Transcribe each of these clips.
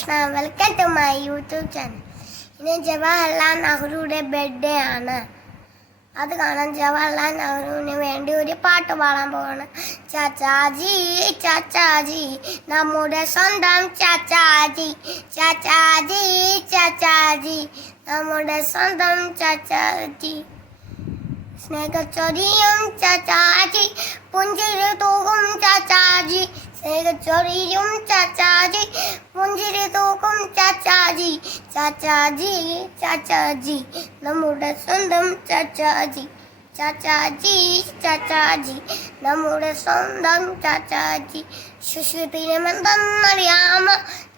Krishna, welcome to my YouTube channel. ഇന്ന് Jawaharlal നെഹ്റുയുടെ birthday ആണ്. അത് കാണാൻ ജവഹർലാൽ നെഹ്റുവിന് വേണ്ടി ഒരു പാട്ട് പാടാൻ പോവാണ്. ചാച്ചാജി ചാച്ചാജി നമ്മുടെ സ്വന്തം ചാച്ചാജി, ചാച്ചാജി ചാച്ചാജി നമ്മുടെ സ്വന്തം ചാച്ചാജി. സ്നേഹച്ചൊരിയും ചാച്ചാജി, പുഞ്ചിരി തൂകും ചാച്ചാജി, സ്നേഹച്ചൊരിയും ചാച്ചാജി, പുഞ്ചിരി തൂകും ചാച്ചാജി, ചാച്ചാജി ചാച്ചാജി നമ്മുടെ സ്വന്തം ചാച്ചാജി, ചാച്ചാജി ചാച്ചാജി നമ്മുടെ സ്വന്തം ചാച്ചാജി. ശിശുദിനമെന്തെന്നറിയാമോ?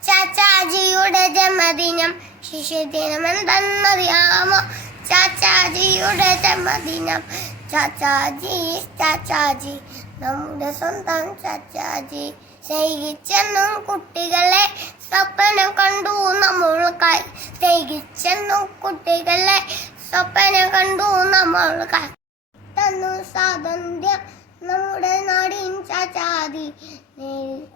ചാച്ചാജിയുടെ ജന്മദിനം. ശിശുദിനമെന്തെന്നറിയാമോ? ചാച്ചാജിയുടെ ജന്മദിനം. ചാച്ചാജി ചാച്ചാജി നമ്മുടെ സ്വന്തം ചാച്ചാജി. സ്നേഹിച്ചെന്നും കുട്ടികളെ സ്വപ്നം കണ്ടു നമ്മൾക്കായി. സ്നേഹിച്ചെന്നും കുട്ടികളെ സ്വപ്നം കണ്ടു നമ്മൾക്കായി. തന്നു സ്വാതന്ത്ര്യം നമ്മുടെ നാടിൻ ചാച്ചാജി.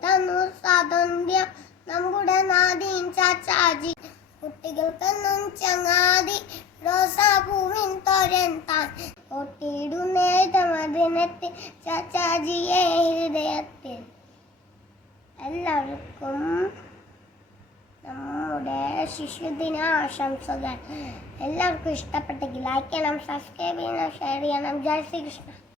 തന്നു സ്വാതന്ത്ര്യം നമ്മുടെ നാടിൻ ചാച്ചാജി. കുട്ടികൾക്കെന്നും ചങ്ങാതി റോസാപ്പൂവിൻ തോരൻ താൻ. ഒട്ടിയിടുന്നേ ജന്മദിനത്തിൽ ചാച്ചാജിയെ ഹൃദയത്തിൽ. എല്ലാവർക്കും നമ്മുടെ ശിശുദിന ആശംസകൾ. എല്ലാവർക്കും ഇഷ്ടപ്പെട്ടെങ്കിൽ ലൈക്ക് ചെയ്യണം, സബ്സ്ക്രൈബ് ചെയ്യണം, ഷെയർ ചെയ്യണം. ജയ് ശ്രീകൃഷ്ണ.